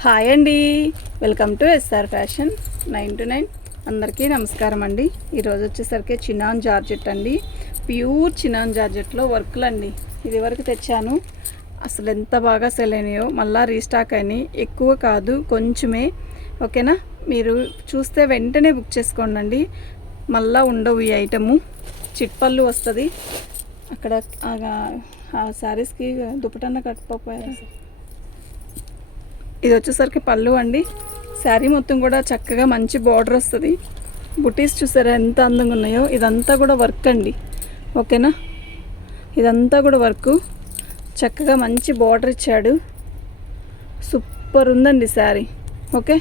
Hi అండి. Welcome to SR fashion nine to nine. అందరికీ నమస్కారం అండి. ఈరోజు వచ్చేసరికి చినాన్ జార్జెట్ అండి. ప్యూర్ చినాన్ జార్జెట్లో వర్క్లు అండి ఇది వరకు తెచ్చాను. అసలు ఎంత బాగా సెల్ అయినాయో మళ్ళీ రీస్టాక్ అయినాయి. ఎక్కువ కాదు కొంచెమే. ఓకేనా? మీరు చూస్తే వెంటనే బుక్ చేసుకోండి మళ్ళీ ఉండవు ఈ ఐటము. చిట్పళ్ళు వస్తుంది. అక్కడ ఆ- శారీస్కి దుప్పటన్న కట్టుకోపోయారు ఇది వచ్చేసరికి పళ్ళు అండి. శారీ మొత్తం కూడా చక్కగా మంచి బార్డర్ వస్తుంది. బుటీస్ చూసారా ఎంత అందంగా ఉన్నాయో? ఇదంతా కూడా వర్క్ అండి. ఓకేనా? ఇదంతా కూడా వర్క్. చక్కగా మంచి బార్డర్ ఇచ్చాడు. సూపర్ ఉందండి శారీ. ఓకే?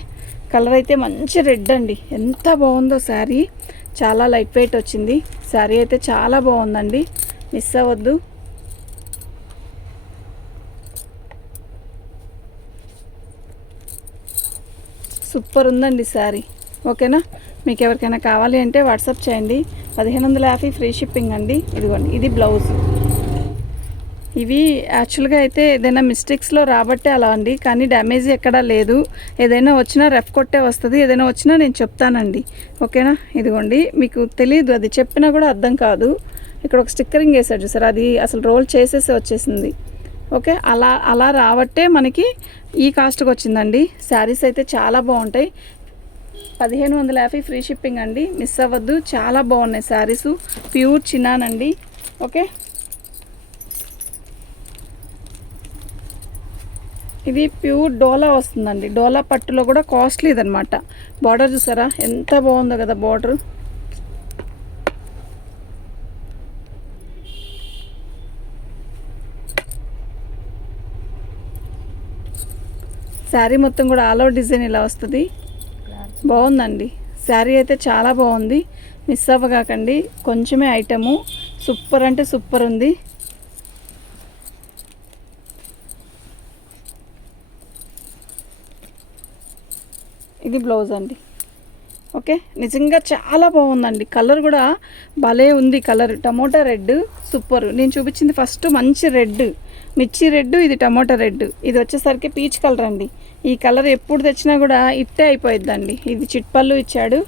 కలర్ అయితే మంచి రెడ్ అండి. ఎంత బాగుందో శారీ. చాలా లైట్ వెయిట్ వచ్చింది. శారీ అయితే చాలా బాగుందండి. మిస్ అవ్వద్దు. సూపర్ ఉందండి శారీ. ఓకేనా? మీకు ఎవరికైనా కావాలి అంటే వాట్సాప్ చేయండి. పదిహేను వందల యాభై ఫ్రీ షిప్పింగ్ అండి. ఇదిగోండి ఇది బ్లౌజ్. ఇవి యాక్చువల్గా అయితే ఏదైనా మిస్టేక్స్లో రాబట్టే అలా అండి. కానీ డ్యామేజ్ ఎక్కడా లేదు. ఏదైనా వచ్చినా రెఫ్ కొట్టే వస్తుంది. ఏదైనా వచ్చినా నేను చెప్తానండి. ఓకేనా? ఇదిగోండి మీకు తెలియదు అది చెప్పినా కూడా అర్థం కాదు. ఇక్కడ ఒక స్టిక్కరింగ్ వేసాడు సార్ అది అసలు రోల్ చేసేసి వచ్చేసింది. ఓకే? అలా అలా రాబట్టే మనకి ఈ కాస్ట్కి వచ్చిందండి. శారీస్ అయితే చాలా బాగుంటాయి. పదిహేను వందల యాభై ఫ్రీ షిప్పింగ్ అండి. మిస్ అవ్వద్దు. చాలా బాగున్నాయి శారీస్. ప్యూర్ చిన్నానండి ఓకే? ఇది ప్యూర్ డోలా వస్తుందండి. డోలా పట్టులో కూడా కాస్ట్లీ ఇదనమాట బార్డర్ చూసారా? ఎంత బాగుందో కదా బార్డర్. శారీ మొత్తం కూడా ఆల్ అవుట్ డిజైన్ ఇలా వస్తుంది. బాగుందండి. శారీ అయితే చాలా బాగుంది. మిస్ అవ్వగాకండి కొంచెమే ఐటము. సూపర్ అంటే సూపర్ ఉంది. ఇది బ్లౌజ్ అండి. ఓకే? నిజంగా చాలా బాగుందండి. కలర్ కూడా భలే ఉంది కలర్. Tomato red super. నేను చూపించింది ఫస్ట్ మంచి రెడ్. మిర్చి రెడ్ ఇది టమోటా రెడ్. ఇది వచ్చేసరికి పీచ్ కలర్ అండి. ఈ కలర్ ఎప్పుడు తెచ్చినా కూడా ఇట్టే అయిపోయిద్దండి. ఇది చిట్పల్లు ఇచ్చాడు.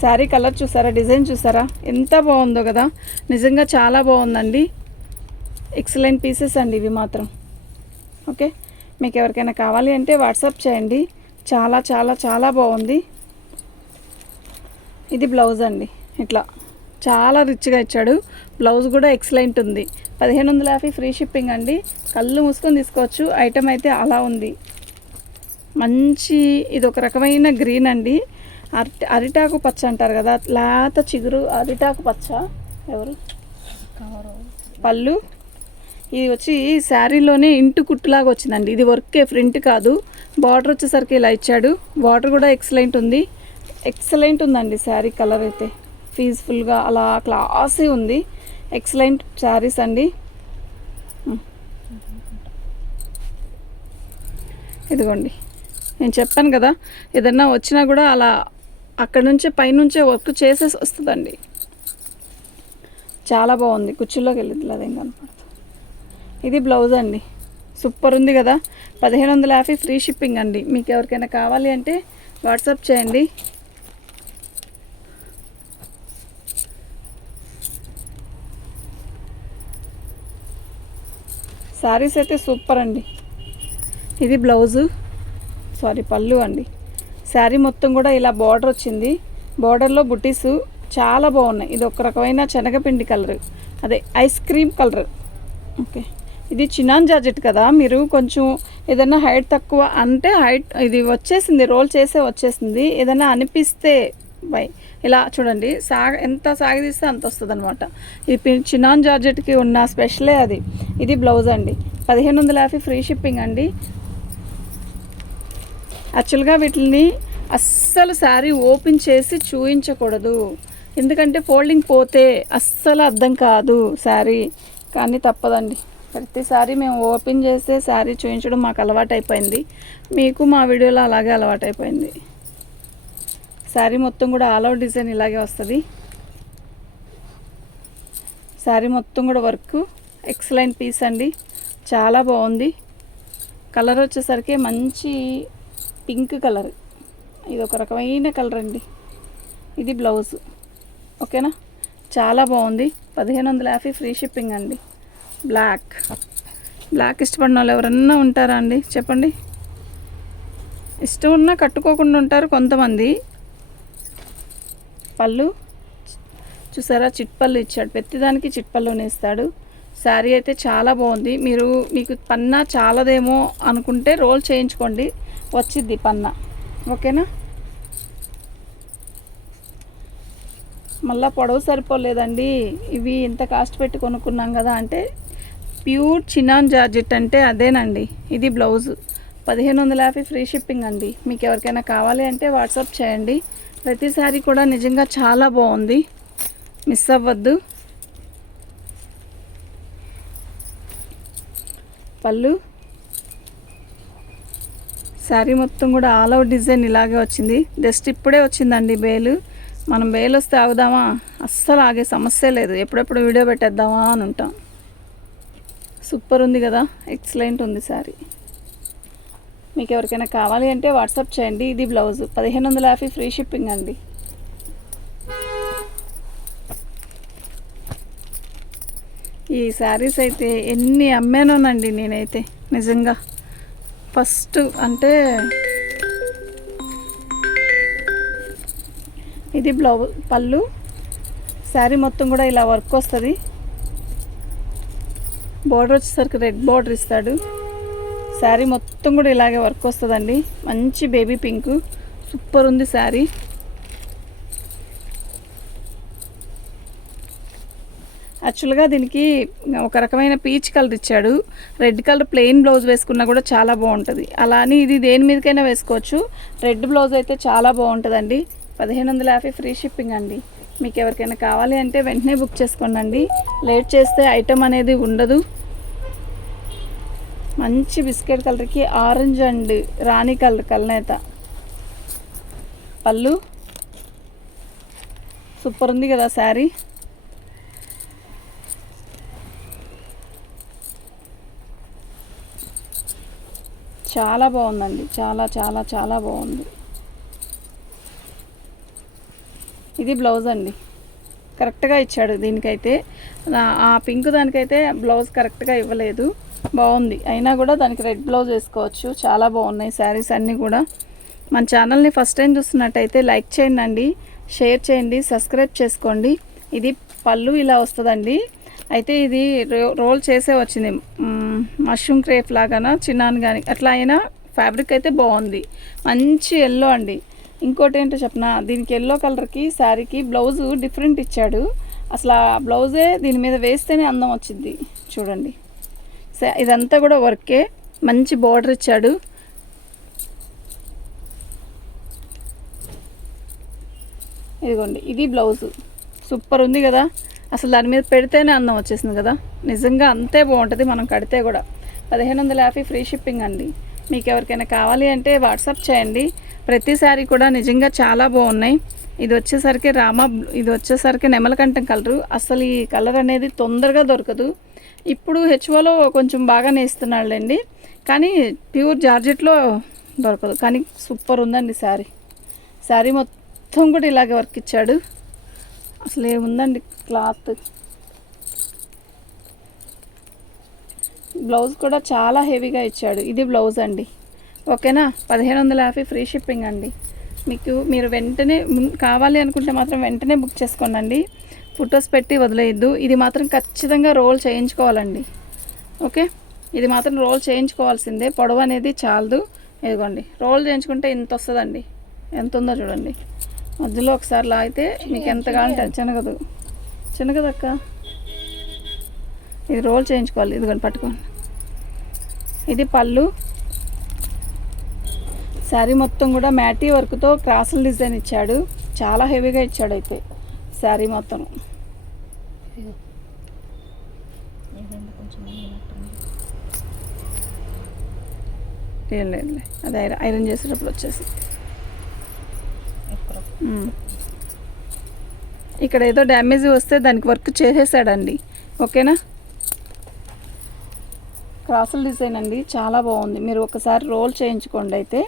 శారీ కలర్ చూసారా? డిజైన్ చూసారా? ఎంత బాగుందో కదా. నిజంగా చాలా బాగుందండి. ఎక్సలెంట్ పీసెస్ అండి ఇవి మాత్రం. ఓకే? మీకు ఎవరికైనా కావాలి అంటే వాట్సాప్ చేయండి. చాలా చాలా చాలా బాగుంది. ఇది బ్లౌజ్ అండి. ఇట్లా. చాలా రిచ్గా ఇచ్చాడు. బ్లౌజ్ కూడా ఎక్సలెంట్ ఉంది. పదిహేను వందల యాభై ఫ్రీ షిప్పింగ్ అండి. కళ్ళు మూసుకొని తీసుకోవచ్చు. ఐటమ్ అయితే అలా ఉంది. మంచి ఇది ఒక రకమైన గ్రీన్ అండి. అరి అరిటాకు పచ్చ అంటారు కదా లేత చిగురు అరిటాకు పచ్చ. ఎవరు? పళ్ళు. ఇది వచ్చి శారీలోనే ఇంటి కుట్టులాగా వచ్చిందండి. ఇది వర్కే ఫ్రంట్ కాదు. బార్డర్ వచ్చేసరికి ఇలా ఇచ్చాడు. బార్డర్ కూడా ఎక్సలెంట్ ఉంది. ఎక్సలెంట్ ఉందండి శారీ కలర్ అయితే. పీస్ఫుల్గా అలా క్లాసీ ఉంది. ఎక్సలెంట్ శారీస్ అండి. ఇదిగోండి. నేను చెప్పాను కదా ఏదన్నా వచ్చినా కూడా అలా అక్కడ నుంచే పైనుంచే వర్క్ చేసేసి వస్తుందండి. చాలా బాగుంది. కుర్చీలోకి వెళ్ళిద్ది అదేం కనపడుతుంది ఇది బ్లౌజ్ అండి. సూపర్ ఉంది కదా. పదిహేను వందల యాభై ఫ్రీ షిప్పింగ్ అండి. మీకు ఎవరికైనా కావాలి అంటే వాట్సాప్ చేయండి. శారీస్ అయితే సూపర్ అండి. ఇది బ్లౌజు? సారీ పళ్ళు అండి. శారీ మొత్తం కూడా ఇలా బార్డర్ వచ్చింది. బార్డర్లో బుటీస్ చాలా బాగున్నాయి. ఇది ఒక రకమైన శనగపిండి కలర్. అదే ఐస్ క్రీమ్ కలర్. ఓకే. ఇది చినాన్ జార్జెట్ కదా? మీరు కొంచెం ఏదైనా హైట్ తక్కువ అంటే హైట్ ఇది వచ్చేసింది రోల్ చేసే వచ్చేసింది. ఏదైనా అనిపిస్తే బై. ఇలా చూడండి సాగ ఎంత సాగదీస్తే అంత వస్తుంది అనమాట ఇది చినాన్ జార్జెట్కి ఉన్న స్పెషలే అది. ఇది బ్లౌజ్ అండి. పదిహేను వందల యాభై ఫ్రీ షిప్పింగ్ అండి. యాక్చువల్గా వీటిని అస్సలు శారీ ఓపెన్ చేసి చూయించకూడదు. ఎందుకంటే ఫోల్డింగ్ పోతే అస్సలు అర్థం కాదు శారీ. కానీ తప్పదండి. ప్రతిసారి మేము ఓపెన్ చేస్తే శారీ చూయించడం మాకు అలవాటు అయిపోయింది మీకు మా వీడియోలో అలాగే అలవాటు అయిపోయింది శారీ మొత్తం కూడా ఆల్ అవుట్ డిజైన్ ఇలాగే వస్తుంది. శారీ మొత్తం కూడా వర్క్ ఎక్సలెంట్ పీస్ అండి. చాలా బాగుంది. కలర్ వచ్చేసరికి మంచి పింక్ కలర్ ఇది ఒక రకమైన కలర్ అండి. ఇది బ్లౌజ్ ఓకేనా చాలా బాగుంది. పదిహేను వందల యాభై ఫ్రీ షిప్పింగ్ అండి. బ్లాక్ బ్లాక్ ఇష్టపడిన వాళ్ళు ఎవరన్నా ఉంటారా అండి? చెప్పండి. ఇష్టం ఉన్నా కట్టుకోకుండా ఉంటారు కొంతమంది. పళ్ళు. చూసారా? చిట్పళ్ళు ఇచ్చాడు. ప్రతిదానికి చిట్పళ్ళునే ఇస్తాడు. శారీ అయితే చాలా బాగుంది. మీరు మీకు పన్నా చాలదేమో అనుకుంటే రోల్ చేయించుకోండి. వచ్చిద్ది పన్నా. ఓకేనా? మళ్ళీ పొడవు సరిపోలేదండి. ఇవి ఇంత కాస్ట్ పెట్టి కొనుక్కున్నాం కదా అంటే ప్యూర్ చినాన్ జార్జెట్ అంటే అదేనండి. ఇది బ్లౌజ్. పదిహేను వందల యాభై ఫ్రీ షిప్పింగ్ అండి. మీకు ఎవరికైనా కావాలి అంటే వాట్సాప్ చేయండి. ప్రతి సారీ కూడా నిజంగా చాలా బాగుంది. మిస్ అవ్వద్దు. పళ్ళు. శారీ మొత్తం కూడా ఆల్ అవుట్ డిజైన్ ఇలాగే వచ్చింది. జస్ట్ ఇప్పుడే వచ్చిందండి బేలు. మనం బేలు వస్తే ఆగుదామా? అస్సలు ఆగే సమస్య లేదు. ఎప్పుడెప్పుడు వీడియో పెట్టేద్దామా అని ఉంటాం. సూపర్ ఉంది కదా. ఎక్సలెంట్ ఉంది శారీ. మీకు ఎవరికైనా కావాలి అంటే వాట్సాప్ చేయండి. ఇది బ్లౌజ్. పదిహేను వందల యాభై ఫ్రీ షిప్పింగ్ అండి. ఈ శారీస్ అయితే ఎన్ని అమ్మానోనండి నేనైతే నిజంగా. ఫస్ట్ అంటే ఇది బ్లౌజ్ పళ్ళు. శారీ మొత్తం కూడా ఇలా వర్క్ వస్తుంది. బోర్డర్ వచ్చేసరికి రెడ్ బోర్డర్ ఇస్తాడు. శారీ మొత్తం కూడా ఇలాగే వర్క్ వస్తుందండి. మంచి బేబీ పింక్. సూపర్ ఉంది శారీ. యాక్చువల్గా దీనికి ఒక రకమైన పీచ్ కలర్ ఇచ్చాడు. రెడ్ కలర్ ప్లెయిన్ బ్లౌజ్ వేసుకున్నా కూడా చాలా బాగుంటుంది. అలా అని ఇది దేని మీదకైనా వేసుకోవచ్చు. రెడ్ బ్లౌజ్ అయితే చాలా బాగుంటుందండి. పదిహేను వందల యాభై ఫ్రీ షిప్పింగ్ అండి. మీకు ఎవరికైనా కావాలి అంటే వెంటనే బుక్ చేసుకోండి లేట్ చేస్తే ఐటమ్ అనేది ఉండదు. మంచి బిస్కెట్ కలర్కి ఆరెంజ్ అండ్ రాణి కలర్ కలనేత. పళ్ళు. సూపర్ ఉంది కదా శారీ. చాలా బాగుందండి. చాలా చాలా చాలా బాగుంది. ఇది బ్లౌజ్ అండి. కరెక్ట్గా ఇచ్చాడు దీనికైతే. ఆ- ఆ పింక్ దానికైతే బ్లౌజ్ కరెక్ట్గా ఇవ్వలేదు. బాగుంది. అయినా కూడా దానికి రెడ్ బ్లౌజ్ వేసుకోవచ్చు. చాలా బాగున్నాయి శారీస్ అన్నీ కూడా. మన ఛానల్ని ఫస్ట్ టైం చూస్తున్నట్టయితే లైక్ చేయండి అండి షేర్ చేయండి సబ్స్క్రైబ్ చేసుకోండి. ఇది పళ్ళు ఇలా వస్తుందండి. అయితే ఇది రో- రోల్ చేసే వచ్చింది. మష్రూమ్ క్రేప్ లాగానా చిన్నాను కానీ అట్లా అయినా ఫ్యాబ్రిక్ అయితే బాగుంది. మంచి ఎల్లో అండి. ఇంకోటి ఏంటో చెప్పనా దీనికి ఎల్లో కలర్కి శారీకి బ్లౌజ్ డిఫరెంట్ ఇచ్చాడు. అసలు ఆ బ్లౌజే దీని మీద వేస్తేనే అందం వచ్చింది. చూడండి. ఇదంతా కూడా వర్కే. మంచి బార్డర్ ఇచ్చాడు. ఇదిగోండి ఇది బ్లౌజ్. సూపర్ ఉంది కదా. అసలు దాని మీద పెడితేనే అందం వచ్చేసింది కదా. నిజంగా అంతే బాగుంటుంది మనం కడితే కూడా. పదిహేను వందల యాభై ఫ్రీ షిప్పింగ్ అండి. మీకు ఎవరికైనా కావాలి అంటే వాట్సాప్ చేయండి. ప్రతిసారి కూడా నిజంగా చాలా బాగున్నాయి. ఇది వచ్చేసరికి రామ ఇది వచ్చేసరికి నెమలకంఠం కలరు. అసలు ఈ కలర్ అనేది తొందరగా దొరకదు. ఇప్పుడు హెచ్ఓలో కొంచెం బాగానే ఇస్తున్నాళ్ళండి కానీ ప్యూర్ జార్జెట్లో దొరకదు. కానీ సూపర్ ఉందండి శారీ. శారీ మొత్తం కూడా ఇలాగే వర్క్ ఇచ్చాడు. అసలు ఏముందండి క్లాత్. బ్లౌజ్ కూడా చాలా హెవీగా ఇచ్చాడు. ఇది బ్లౌజ్ అండి. ఓకేనా? పదిహేను వందల యాభై ఫ్రీ షిప్పింగ్ అండి. మీకు మీరు వెంటనే కావాలి అనుకుంటే మాత్రం వెంటనే బుక్ చేసుకోండి ఫొటోస్ పెట్టి వదిలేయద్దు. ఇది మాత్రం ఖచ్చితంగా రోల్ చేయించుకోవాలండి. ఓకే? ఇది మాత్రం రోల్ చేయించుకోవాల్సిందే. పొడవు అనేది చాలదు. ఇదిగోండి. రోల్ చేయించుకుంటే ఇంత వస్తుందండి. ఎంత ఉందో చూడండి. మధ్యలో ఒకసారి లాగితే మీకు ఎంత కావాలంటే చినగదు చిన్నగదు చిన్నగదక్క ఇది రోల్ చేయించుకోవాలి. ఇదిగోండి పట్టుకోండి. ఇది పళ్ళు. శారీ మొత్తం కూడా మ్యాటీ వర్క్తో క్రాసులు డిజైన్ ఇచ్చాడు. చాలా హెవీగా ఇచ్చాడు అయితే. శారీ మొత్తం. ఏం లేదులే. అది ఐరన్ ఐరన్ చేసేటప్పుడు వచ్చేసి. ఇక్కడ. ఏదో డ్యామేజ్ వస్తే దానికి వర్క్ చేసేసాడండి. ఓకేనా? క్రాసుల డిజైన్ అండి. చాలా బాగుంది. మీరు ఒకసారి రోల్ చేయించుకోండి అయితే.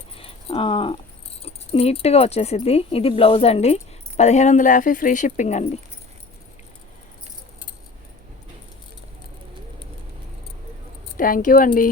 నీట్గా వచ్చేసిద్ది. ఇది బ్లౌజ్ అండి. పదిహేను వందల యాభై ఫ్రీ షిప్పింగ్ అండి. థ్యాంక్ యూ అండి.